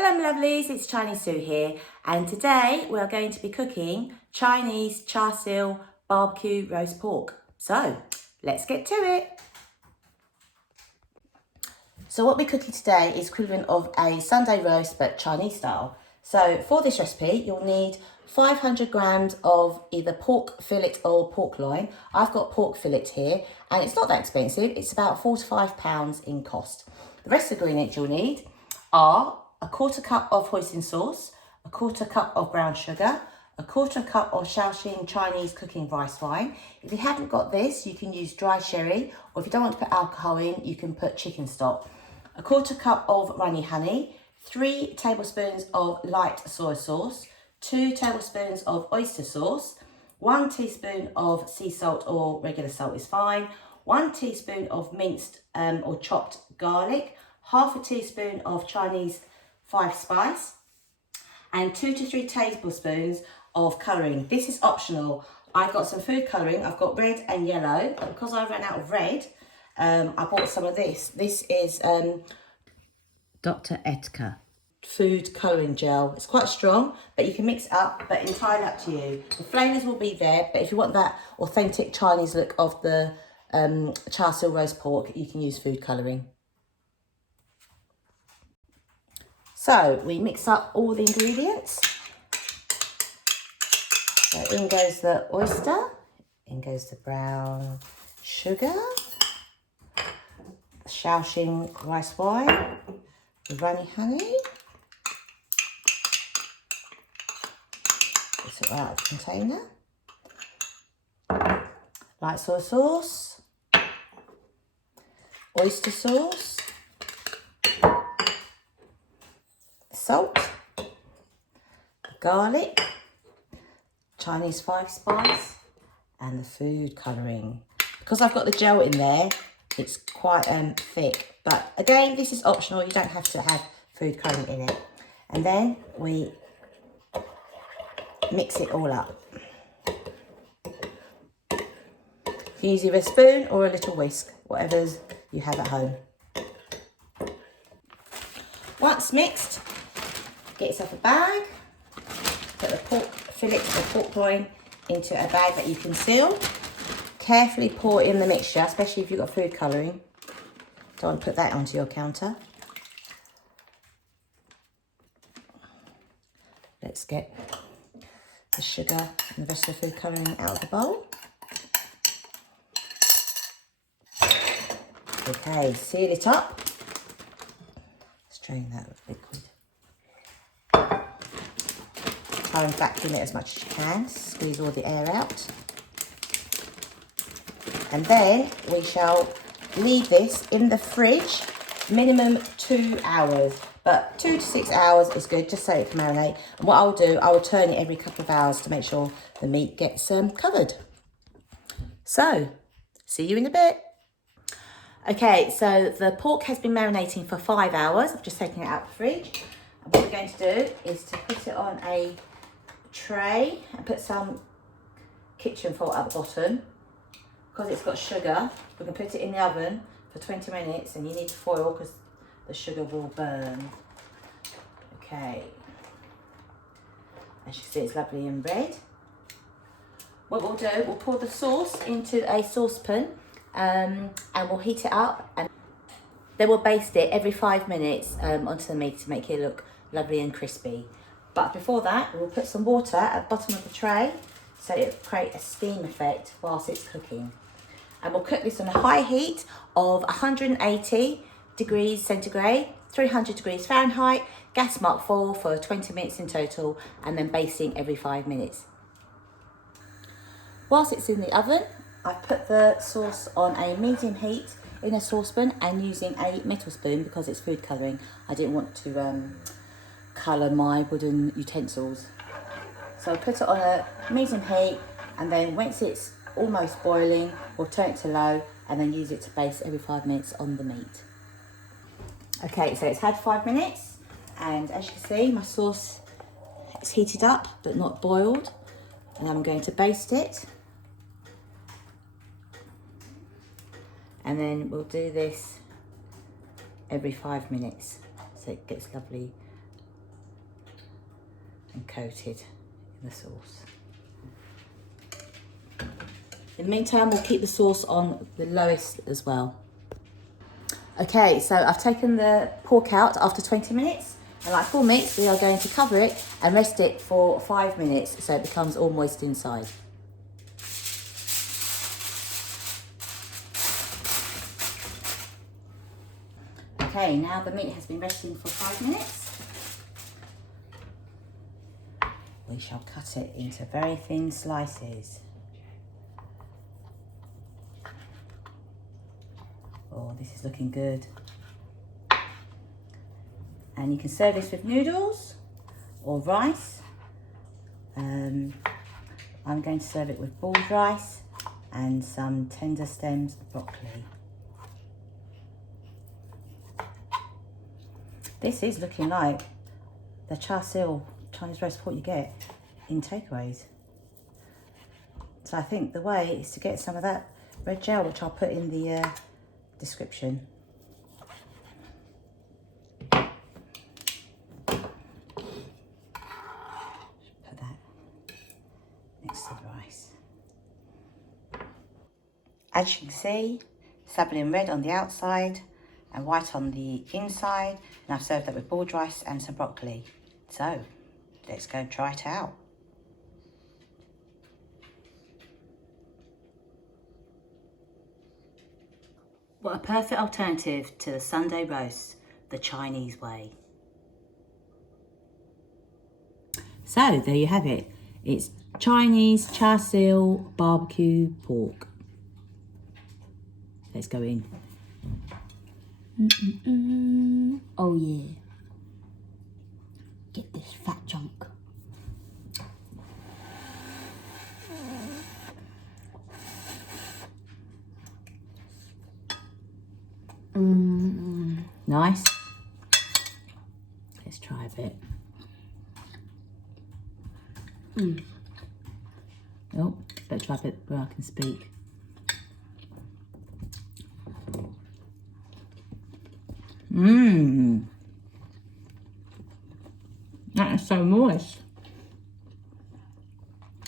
Hello my lovelies, it's Chinese Sue here, and today we are going to be cooking Chinese char siu barbecue roast pork. So let's get to it. So what we're cooking today is equivalent of a Sunday roast but Chinese style. So for this recipe you'll need 500 grams of either pork fillet or pork loin. I've got pork fillet here and it's not that expensive, it's about £4 to £5 in cost. The rest of the ingredients you'll need are a quarter cup of hoisin sauce, a quarter cup of brown sugar, a quarter cup of Shaohsing Chinese cooking rice wine. If you haven't got this, you can use dry sherry, or if you don't want to put alcohol in, you can put chicken stock. A quarter cup of runny honey, 3 tablespoons of light soy sauce, 2 tablespoons of oyster sauce, 1 teaspoon of sea salt or regular salt is fine, 1 teaspoon of minced or chopped garlic, half a teaspoon of Chinese 5 spice, and 2 to 3 tablespoons of colouring. This is optional. I've got some food colouring. I've got red and yellow, but because I ran out of red, I bought some of this. This is Dr.Oetker food colouring gel. It's quite strong, but you can mix it up, but entirely up to you. The flavours will be there, but if you want that authentic Chinese look of the char siu roast pork, you can use food colouring. So we mix up all the ingredients. So in goes the oyster, in goes the brown sugar, the Shaohsing rice wine, the runny honey. Put it right out of the container. Light soy sauce, oyster sauce, salt, garlic, Chinese 5 spice, and the food colouring. Because I've got the gel in there, it's quite thick. But again, this is optional. You don't have to have food colouring in it. And then we mix it all up. You can use either a spoon or a little whisk, whatever you have at home. Once mixed, get yourself a bag, put the pork fillet or pork loin into a bag that you can seal. Carefully pour in the mixture, especially if you've got food colouring. Don't want to put that onto your counter. Let's get the sugar and the rest of the food colouring out of the bowl. Okay, seal it up. Strain that liquid. Try and vacuum it as much as you can. Squeeze all the air out. And then we shall leave this in the fridge minimum 2 hours. But 2 to 6 hours is good, just so it can marinate. And what I'll do, I will turn it every couple of hours to make sure the meat gets covered. So, see you in a bit. Okay, so the pork has been marinating for 5 hours. I've just taken it out of the fridge. And what we're going to do is to put it on a tray and put some kitchen foil at the bottom. Because it's got sugar, we're going to put it in the oven for 20 minutes, and you need foil because the sugar will burn. Okay. As you can see, it's lovely and red. What we'll do, we'll pour the sauce into a saucepan and we'll heat it up, and then we'll baste it every 5 minutes onto the meat to make it look lovely and crispy. But before that, we'll put some water at the bottom of the tray so it'll create a steam effect whilst it's cooking. And we'll cook this on a high heat of 180 degrees centigrade, 300 degrees Fahrenheit, gas mark 4 for 20 minutes in total, and then basting every 5 minutes. Whilst it's in the oven, I've put the sauce on a medium heat in a saucepan and using a metal spoon because it's food colouring. I didn't want to colour my wooden utensils. So I put it on a medium heat, and then once it's almost boiling, we'll turn it to low and then use it to baste every 5 minutes on the meat. Okay, so it's had 5 minutes, and as you can see, my sauce is heated up but not boiled, and I'm going to baste it. And then we'll do this every 5 minutes so it gets lovely and coated in the sauce. In the meantime, we'll keep the sauce on the lowest as well. Okay, so I've taken the pork out after 20 minutes. And like all meats, we are going to cover it and rest it for 5 minutes so it becomes all moist inside. Okay, now the meat has been resting for 5 minutes. We shall cut it into very thin slices. Oh, this is looking good. And you can serve this with noodles or rice. I'm going to serve it with boiled rice and some tender stems of broccoli. This is looking like the char siu Chinese roast pork you get in takeaways. So I think the way is to get some of that red gel, which I'll put in the description. Put that next to the rice. As you can see, sapling red on the outside and white on the inside, and I've served that with boiled rice and some broccoli. So let's go try it out. What a perfect alternative to the Sunday roast, the Chinese way. So there you have it. It's Chinese char siu barbecue pork. Let's go in. Oh yeah. Get this fat chunk. Nice. Let's try a bit. Oh, better try a bit where I can speak. That is so moist.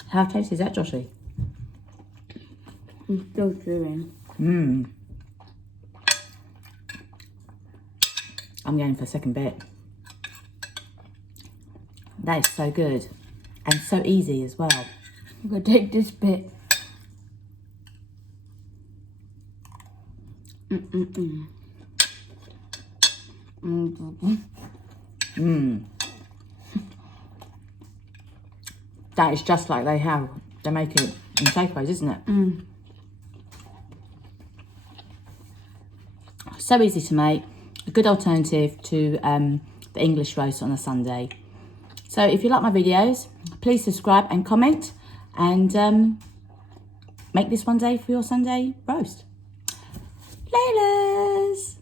How tasty is that, Joshy? I'm still chewing. I'm going for a second bit. That is so good. And so easy as well. I'm gonna take this bit. That is just like they make it in takeaways, isn't it? So easy to make. A good alternative to the English roast on a Sunday. So if you like my videos, please subscribe and comment, and make this one day for your Sunday roast. Laylas!